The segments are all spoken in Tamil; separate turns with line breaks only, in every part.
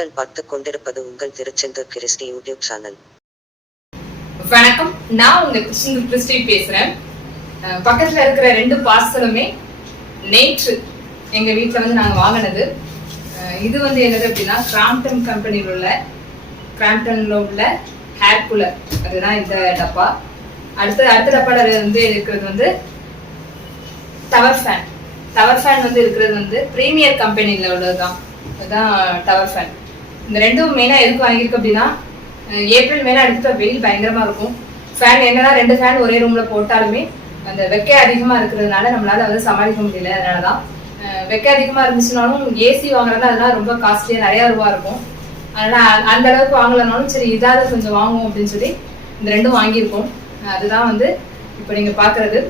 நீங்கள் பார்த்து கொண்டிருப்பது உங்கள் திருச்செந்தூர் கிறிஸ்டி யூடியூப் சேனல்.
வணக்கம். நான் உங்க திருச்செந்தூர் கிறிஸ்டி பேசுறேன். பக்கத்துல இருக்கிற ரெண்டு பார்சலுமே நேற்று எங்க வீட்டுல வந்து நாங்க வாங்கினது. இது வந்து என்னது அப்படின்னா கிராம்டன் கம்பெனியில் உள்ள கிராம்டன்ல உள்ள ஹேர் கூலர் அதுதான் இந்த டப்பா. அடுத்த அடுத்த டப்பால வந்து இருக்கிறது வந்து டவர் ஃபேன் டவர் ஃபேன் வந்து இருக்கிறது வந்து ப்ரீமியர் கம்பெனியில் உள்ளதுதான். அதுதான் டவர் ஃபேன் இந்த ரெண்டும் மெயினாக எதுக்கு வாங்கியிருக்கு அப்படின்னா ஏப்ரல் மேலே அடிச்சுட்டு வெயில் பயங்கரமாக இருக்கும். ஃபேன் என்னதான் ரெண்டு ஃபேன் ஒரே ரூமில் போட்டாலுமே அந்த வெக்கை அதிகமாக இருக்கிறதுனால நம்மளால வந்து சமாளிக்க முடியல அதனால தான் வெக்கை அதிகமாக இருந்துச்சுனாலும் ஏசி வாங்குறது அதெல்லாம் ரொம்ப காஸ்ட்லியாக நிறையா ரூபா இருக்கும். அதனால் அந்த அளவுக்கு வாங்கலைனாலும் சரி இதாவது கொஞ்சம் வாங்குவோம் அப்படின்னு சொல்லி இந்த ரெண்டும் வாங்கியிருக்கோம். அதுதான் வந்து இப்போ நீங்கள் பார்க்குறது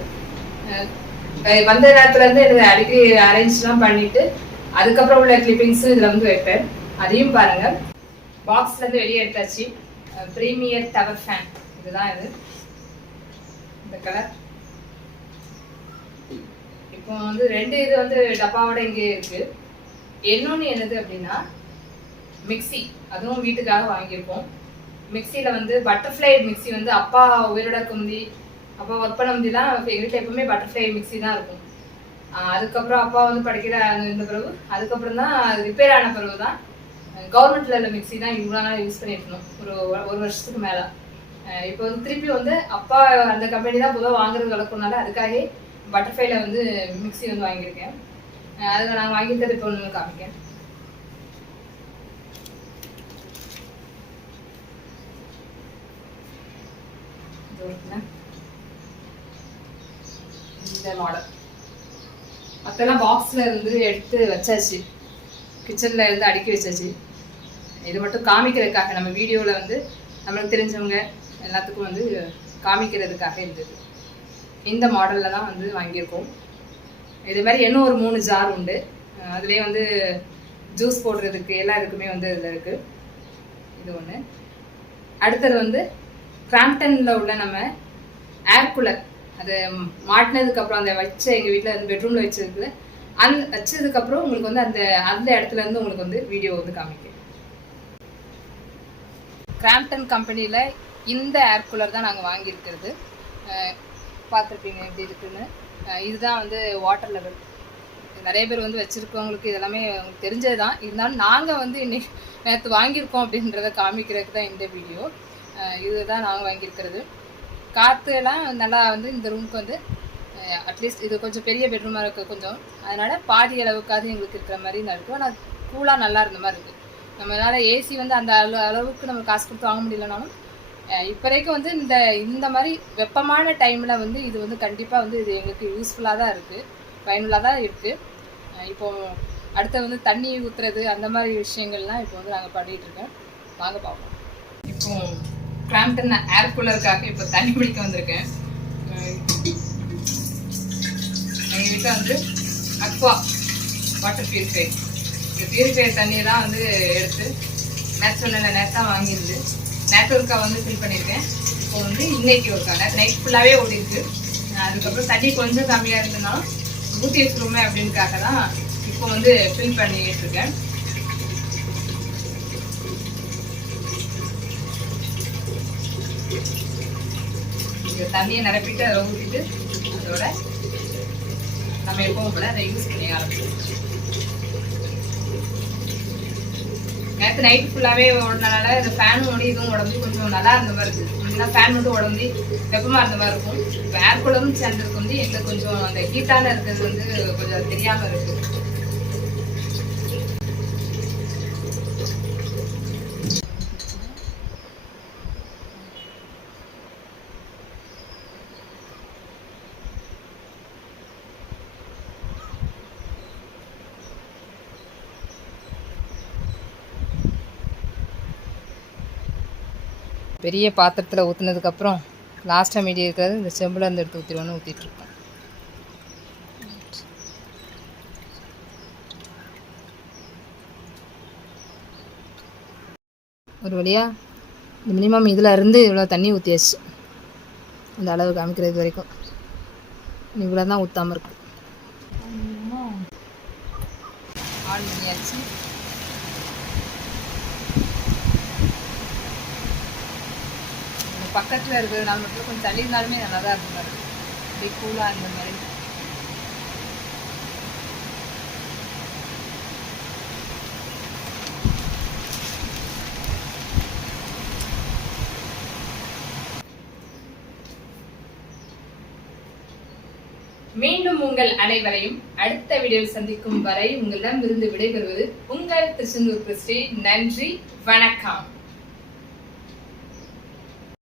வந்த நேரத்துலேருந்து எனக்கு அடிக்கடி அரேஞ்ச்லாம் பண்ணிவிட்டு அதுக்கப்புறம் உள்ள கிளிப்பிங்ஸும் இதில் வந்து வைப்பேன். அதையும் பாருங்க. பாக்ஸ்ல இருந்து வெளியே எடுத்தாச்சு. ப்ரீமியர் டவர் ஃபேன் இதுதான் இது. இந்த கலர் இப்போ வந்து ரெண்டு இது வந்து டப்பாவோட இங்கே இருக்கு. இன்னொன்று என்னது அப்படின்னா மிக்ஸி அதுவும் வீட்டுக்காக வாங்கியிருக்கோம். மிக்ஸியில் வந்து பட்டர்ஃப்ளை மிக்ஸி வந்து அப்பா உயிரோட குந்தி அப்பா ஒர்க் பண்ண முந்திலாம் எங்கள் வீட்டில் எப்பவுமே பட்டர்ஃப்ளை மிக்ஸி தான் இருக்கும். அதுக்கப்புறம் அப்பா வந்து படிக்கிற அந்த- இந்த பிறகு அதுக்கப்புறம் தான் ரிப்பேர் ஆன பிறகு தான். கவர்மெண்ட்ல உள்ள மிக்சி தான் இவ்வளோ நாள் யூஸ் பண்ணிட்டு இருந்தோம். ஒரு ஒரு வருஷத்துக்கு மேலே. இப்போ வந்து திருப்பி வந்து அப்பா அந்த கம்பெனி தான் பொதுவாக வாங்குறது வளர்க்கறனால அதுக்காகவே பட்டர்ஃப்ளைல வந்து மிக்சி வந்து வாங்கியிருக்கேன். அதில் நான் வாங்கியிருக்கிறது இப்போ ஒன்று காமிக்கேன் இந்த மாடல் மற்றெல்லாம் பாக்ஸில் இருந்து எடுத்து வச்சாச்சு. கிச்சனில் இருந்து அடுக்கி வச்சாச்சு. இது மட்டும் காமிக்கிறதுக்காக நம்ம வீடியோவில் வந்து நம்மளுக்கு தெரிஞ்சவங்க எல்லாத்துக்கும் வந்து காமிக்கிறதுக்காக இருந்தது. இந்த மாடலில் தான் வந்து வாங்கியிருக்கோம். இது மாதிரி இன்னும் ஒரு மூணு ஜார் உண்டு. அதுலேயே வந்து ஜூஸ் போடுறதுக்கு எல்லா இதுக்குமே வந்து இதில் இருக்குது இது ஒன்று அடுத்தது வந்து கிராம்டனில் உள்ள நம்ம ஏர் கூலர் அது மாட்டினதுக்கப்புறம் அந்த வச்ச எங்கள் வீட்டில் அந்த பெட்ரூமில் வச்சதுக்கு அந் வச்சதுக்கப்புறம் உங்களுக்கு வந்து அந்த அந்த இடத்துல இருந்து உங்களுக்கு வந்து வீடியோ வந்து காமிக்கும். கிராம்டன் கம்பெனியில் இந்த ஏர் கூலர் தான் நாங்கள் வாங்கியிருக்கிறது. பார்த்துருப்பீங்க எப்படி இருக்குன்னு. இதுதான் வந்து வாட்டர் லெவல் நிறைய பேர் வந்து வச்சுருக்கவங்களுக்கு இதெல்லாமே தெரிஞ்சது தான் இருந்தாலும் நாங்கள் வந்து இன்னைக்கு நேற்று வாங்கியிருக்கோம் அப்படின்றத காமிக்கிறதுக்கு தான் இந்த வீடியோ இதுதான் நாங்கள் வாங்கியிருக்கிறது. காற்று எல்லாம் நல்லா வந்து இந்த ரூமுக்கு வந்து அட்லீஸ்ட் இது கொஞ்சம் பெரிய பெட்ரூமாக இருக்குது கொஞ்சம். அதனால் பாதி அளவுக்காவது எங்களுக்கு இருக்கிற மாதிரி தான் இருக்கும் ஆனால் கூலாக நல்லா இருந்த மாதிரி இருக்குது நம்மளால ஏசி வந்து அந்த அளவு அளவுக்கு நம்ம காசு கொடுத்து வாங்க முடியலனாலும் இப்போதைக்கு வந்து இந்த இந்த மாதிரி வெப்பமான டைமில் வந்து இது வந்து கண்டிப்பாக வந்து இது எங்களுக்கு யூஸ்ஃபுல்லாக தான் இருக்குது பயனுள்ளாக தான் இருக்குது இப்போ அடுத்து வந்து தண்ணி ஊற்றுறது அந்த மாதிரி விஷயங்கள்லாம் இப்போ வந்து நாங்கள் பண்ணிகிட்ருக்கோம் வாங்க பார்ப்போம். இப்போ கிராம்டன் ஏர் கூலருக்காக இப்போ தண்ணி பிடிக்க வந்திருக்கேன். எங்கள் வீட்டில் வந்து அக்வா வாட்டர் பியூரிஃபை இந்த தண்ணியை தான் வந்து எடுத்து நேற்று சொன்ன நேரத்தான் வாங்கியிருந்து நேற்று ஒருக்கா வந்து ஃபில் பண்ணியிருக்கேன். இப்போ வந்து இன்னைக்கு ஒருக்கா நைட் ஃபுல்லாகவே ஓடிருக்கு அதுக்கப்புறம் தண்ணி கொஞ்சம் கம்மியாக இருந்ததுனாலும் ஊற்றி வச்சுருமே அப்படின்னுக்காக தான் இப்போ வந்து ஃபில் பண்ணிக்கிட்டு இருக்கேன். இந்த தண்ணியை நிரப்பிட்டு அதை ஊற்றிட்டு அதோட நம்ம எப்பவும் போல அதை யூஸ் பண்ணி ஆரம்பிச்சோம் நேற்று நைட் ஃபுல்லாகவே ஓடினால இந்த ஃபேன் ஓடி இதுவும் உடம்பு கொஞ்சம் நல்லா இருந்த மாதிரி இருக்குது முன்னாடி ஃபேன் மட்டும் உடம்பு வெப்பமாக இருந்த மாதிரி இருக்கும். இப்போ ஏர் கூலரும் சேர்ந்ததுக்கு வந்து எங்களுக்கு கொஞ்சம் அந்த ஹீட்டான இருக்கிறது வந்து கொஞ்சம் தெரியாமல் இருக்குது பெரிய பாத்திரத்தில் ஊற்றுனதுக்கப்புறம் லாஸ்ட்டாக மீடி இருக்கிறது இந்த செம்பில் இருந்து எடுத்து ஊற்றிடுவோன்னு ஊற்றிட்டுருக்கோம் ஒரு வழியாக மினிமம் இதில் இருந்து இவ்வளோ தண்ணி ஊற்றியாச்சு இந்த அளவு காமிக்கிறது வரைக்கும். இவ்வளோ தான் ஊற்றாமல் இருக்கும் ஆள் பண்ணியாச்சு பக்கத்தில் இருக்கிறதுனால மட்டும் கொஞ்சம் தள்ளி இருந்தாலுமே நல்லா தான் இருக்கும் பாருங்க கூலாக இந்த மாதிரி. மீண்டும் உங்கள் அனைவரையும் அடுத்த வீடியோ சந்திக்கும் வரை உங்களிடம் இருந்து விடைபெறுவது உங்கள் திருச்செந்தூர் கிறிஸ்டி. நன்றி வணக்கம்.